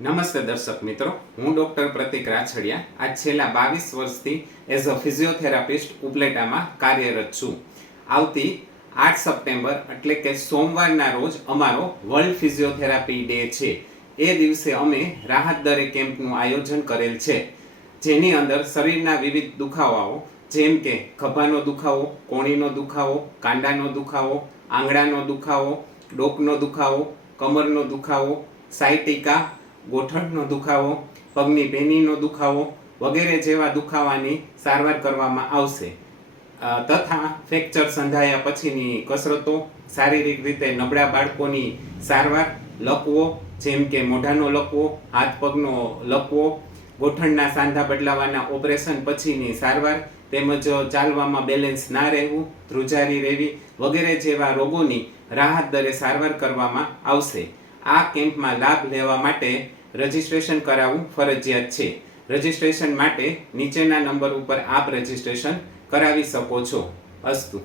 નમસ્તે દર્શક મિત્રો, હું ડૉક્ટર પ્રતિક રાછડિયા આજ છેલ્લા 22 વર્ષથી એઝ અ ફિઝિયોથેરાપિસ્ટ ઉપલેટામાં કાર્યરત છું. આવતી 8 સપ્ટેમ્બર એટલે કે સોમવારના રોજ અમારો વર્લ્ડ ફિઝિયોથેરાપી ડે છે. એ દિવસે અમે રાહત દરે કેમ્પનું આયોજન કરેલ છે, જેની અંદર શરીરના વિવિધ દુખાવાઓ જેમ કે ખભાનો દુખાવો, કોણીનો દુખાવો, કાંડાનો દુખાવો, આંગળાનો દુખાવો, ડોકનો દુખાવો, કમરનો દુખાવો, સાયટિકા, ગોઠણનો દુખાવો, પગની ભેનીનો દુખાવો વગેરે જેવા દુખાવાની સારવાર કરવામાં આવશે. તથા ફ્રેક્ચર સંધાયા પછીની કસરતો, શારીરિક રીતે નબળા બાળકોની સારવાર, લકવો જેમ કે મોઢાનો લકવો, હાથ પગનો લકવો, ગોઠણના સાંધા બદલાવાના ઓપરેશન પછીની સારવાર, તેમજ ચાલવામાં બેલેન્સ ના રહેવું, ધ્રુજારી રહેવી વગેરે જેવા રોગોની રાહત દરે સારવાર કરવામાં આવશે. આ કેમ્પમાં લાભ લેવા માટે રજિસ્ટ્રેશન કરાવવું ફરજિયાત છે. રજિસ્ટ્રેશન માટે નીચેના નંબર ઉપર આપ રજિસ્ટ્રેશન કરાવી શકો છો. અસ્તુ.